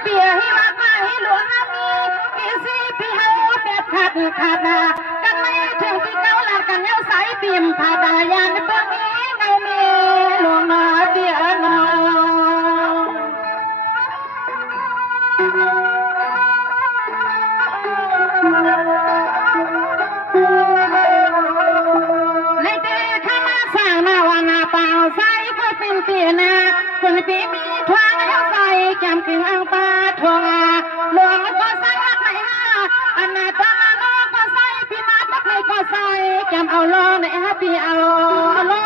เปียหิมะมาหิหลวงมีกิสิพี่เฮาเป็ดขาดนากันไม่ถึงที่เก้าหลักกันเย้าสายเปี่ยมผาดายันเปิ้งมีเงามีหลวงนาเปียนอในเตะข้ามาสร้างนาวานาเปล่าใส่ก็เป็นเปียนาคนปีมีทวงแล้วใส่แก้มกึ่งอังปาทวงหลวงก็ใส่รักไหนฮะอันนาตาโนก็ใส่ปีมาตักไหนก็ใส่แก้มเอาล้อในฮะปีเอาล้อ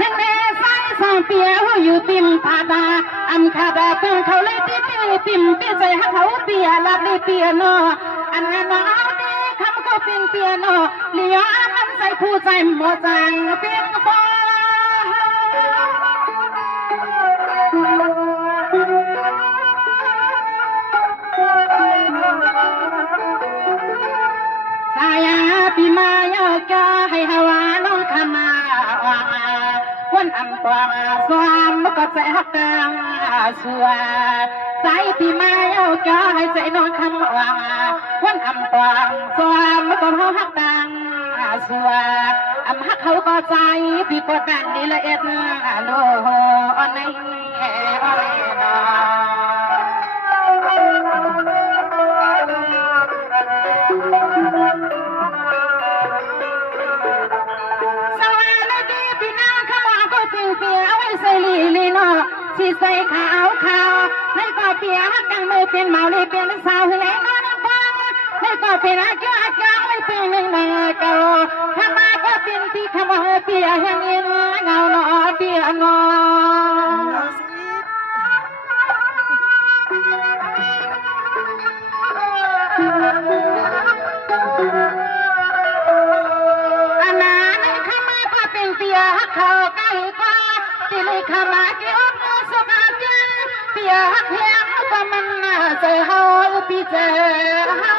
นั่นแม่ใส่สองเปียหูอยู่ติมผาดาอันขาดาตึงเขาเลยติติมเปียใจฮักเขาเปียลักเลยเปียโนอันนั้นเอาดีคำก็เป็นเปียโนเลี้ยอันนั้นใส่คู่ใจหมดใจเป็นกระป๋อสายปีมาโยกให้ฮาวาน้องขมาวันอันปองสวามก็ใจฮักกังสัวสายปีมาโยกให้ใจน้องคำวังวันอันปองสวามก็ฮักกังสัวอำฮักเขาก็ใจพี่ปวดดังนี่ละเอ็ดโลอันนี้อันนี้นะที่ใส่ขาวให้ก็เปียฮักกังไม่เป็นเมาเลยเป็นสาวให้นอนฟังให้ก็เป็นอาเจ้าไม่เป็นหนึ่งนาเก่าถ้ามาก็เป็นที่ขโมยเปียแห่งยินเงาหนอเปียงออันนั้นข้ามาก็เป็นเปียฮักเขาใกล้กว่าที่เลยข้ามาเกี่ยวสกัดเปียฮักแห้งก็มันใจเฮาปีเจเฮา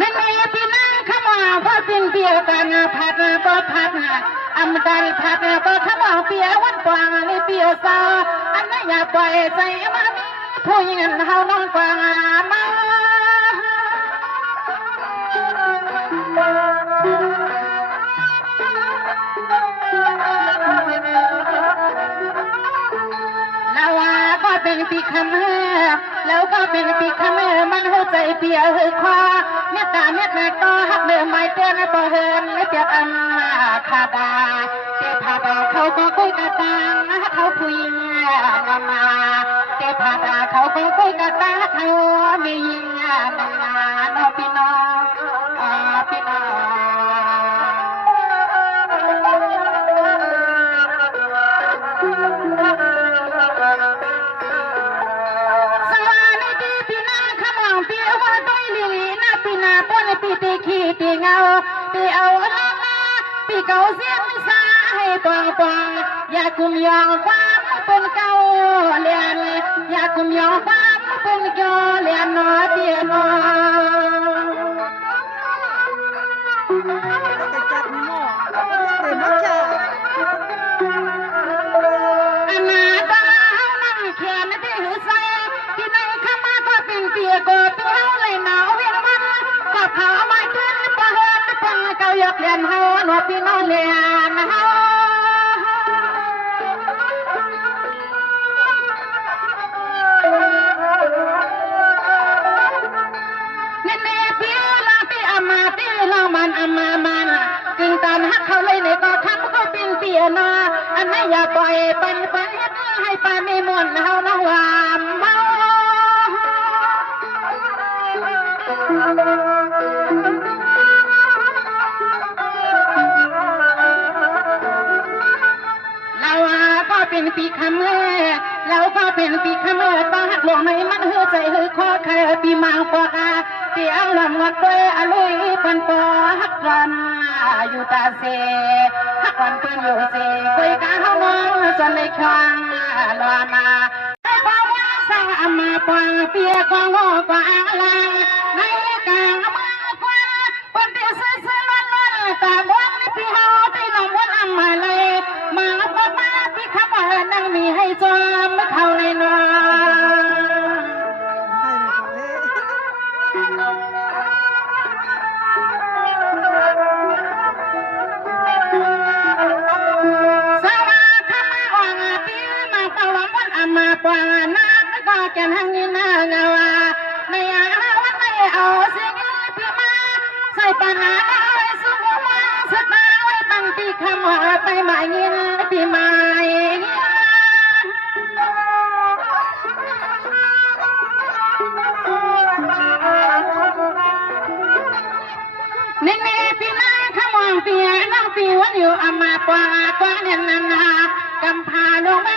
นั่นเองพี่นั่งข้ามาเพราะเป็นเปียกันพัดก็พัดอำดันพัดก็ข้ามาเปียวันกวางเลยเปียซาอันนั้นอย่าปล่อยใจมันผู้หญิงเฮาน้องกวางมาแล้วก็เป็นปีคำแล้วก็เป็นปีคำมันหัวใจเปียคว้าเมตตาก็หักเดิมไม่เตือนพอเฮินไม่เปียกอันขาดาเตพาดาเขาก็คุยกระตังเขาคุยมาเตพาดาเขาก็คุยกระตังเขามียิงน้องพี่น้องพี่น้องปีตีขี้ตีเงาตีเอาละปีเก่าเสียงสาให้ปองอย่ากุมยองความเป็นเก่าเลียนอย่ากุมยองความเป็นเก่าเลียนนอเตียนออันนาตานั่งเขียนที่หือใส่ที่ไหนข้ามาก็เป็นเปียก็เปียเลยหนาวเวียนมันก็เผาไม่ขึ้นปะเฮินปังเก่าอยากเลียนเฮาหนวดพี่น้องเลียนเฮาเนี่ยเปียลาปีอามาตีลามันอามามันกึ่งตอนฮักเขาเลยเนี่ยก็ทำเขาเป็นเปียนาอันนั้นอย่าปล่อยปันให้ปานไม่มวนเฮาน้องวามเมาก็เป็นปีคำแล้วก็เป็นปีคำตาหักหลวงในมันเฮือใจเฮือคอใครปีมังปอกาที่อังลำวัดเปยอลุยปันปอหักวันอยู่ตาเสหักวันเปิ้นอยู่เสกุยกาเฮาน้องจนในคลองลอมาให้บ่าว ปวงเปียกองโลกว่าลาในกลางเมืองกว่าปนเดียซื้อล้วนตาบวงในพี่เฮาที่น้องวนอำมาเลยมาปะมาพี่คำว่านั่งมีให้จอมไม่เข้าในนอมาปวงนักก็แก่ทั้งนี้นาเงาในอาวันในเอาสิ่งที่มาใส่ปัญหาไว้สุขมาสุดมาไว้ตั้งที่คำว่าไปหมายเงินที่หมายนี่พี่นาขมองเปียน้องปีวันอยู่อามาปวงกว่าเนี่ยนากำพาลงไม่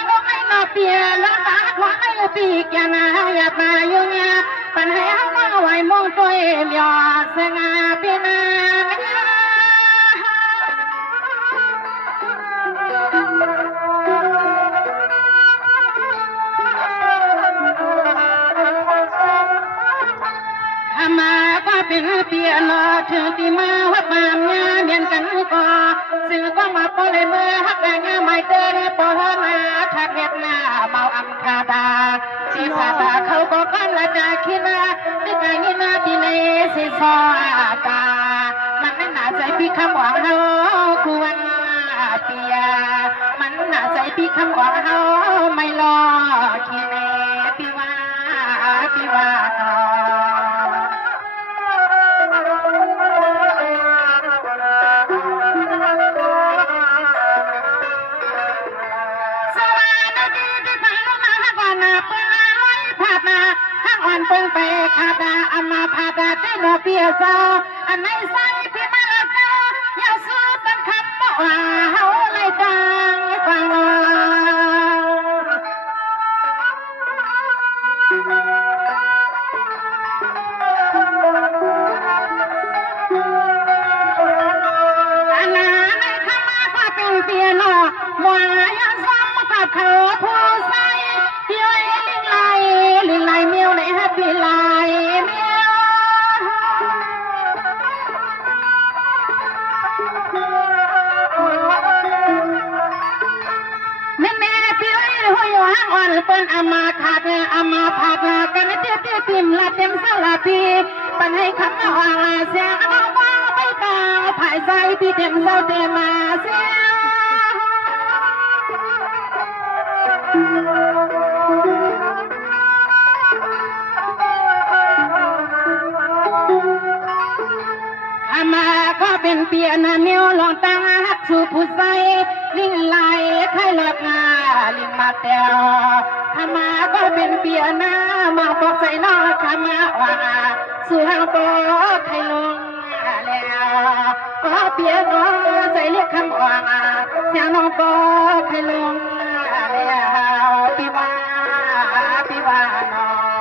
นอเปียละตาขวาไอ้ปีกยานาอยากมาอยู่เงี้ยปัญหาว่าไหวมองตัวเองยอดสง่าปีนามาก็เป็นเปียนอถึงที่มาวัดบางงานเรียนกันก็ซึ่งก็มาปเลยเมื่อฮักงานไม่เกินปอนาทักเห็ดหน้าเมาอัมคาตาที่คาตาเขาก็กันละจากขีนาที่กายนีนาที่ในสิสอตามันน่าใจพี่คำหวังเฮาควรเปียมันน่าใจพี่คำหวังเฮาไม่รอขีเนพี่ว่าเพิ่งไปคาดาอามาพาดาได้ดอกเบี้ยเจ้าอันไหนใส่พี่มาละเจ้าอย่าสู้ตันคำว่าเฮาเลยจังฟังอันนั้นในคำมาก็เป็นเปียโนมัวยังซ้ำกับเขาผู้ใส่ที่ไว้ลิงไลเมียวในฮับบี้ไลเมียวแม่พี่ไว้หัวห้างอ่อนเปิ้นอามาขาดอามาพาดกันเตี้ยติ่มละเต็มสลับปีปันให้คำว่าเสียงเอาว่าไปตาภายใจพี่เต็มเศร้าเต็มมาเสียมาก็เป็นเปียนาเมียวลองตั้งฮักสู่ผู้ใส่ลิงไหลไข่เลือกงาลิงมาเตียวขมาก็เป็นเปียนามาบอกใส่นอขมาว่าสู่หางโตไข่ลงแล้วก็เปียน้องใส่เรียกคำว่าเสียงน้องโตไข่ลงแล้วพี่ว่าน้อง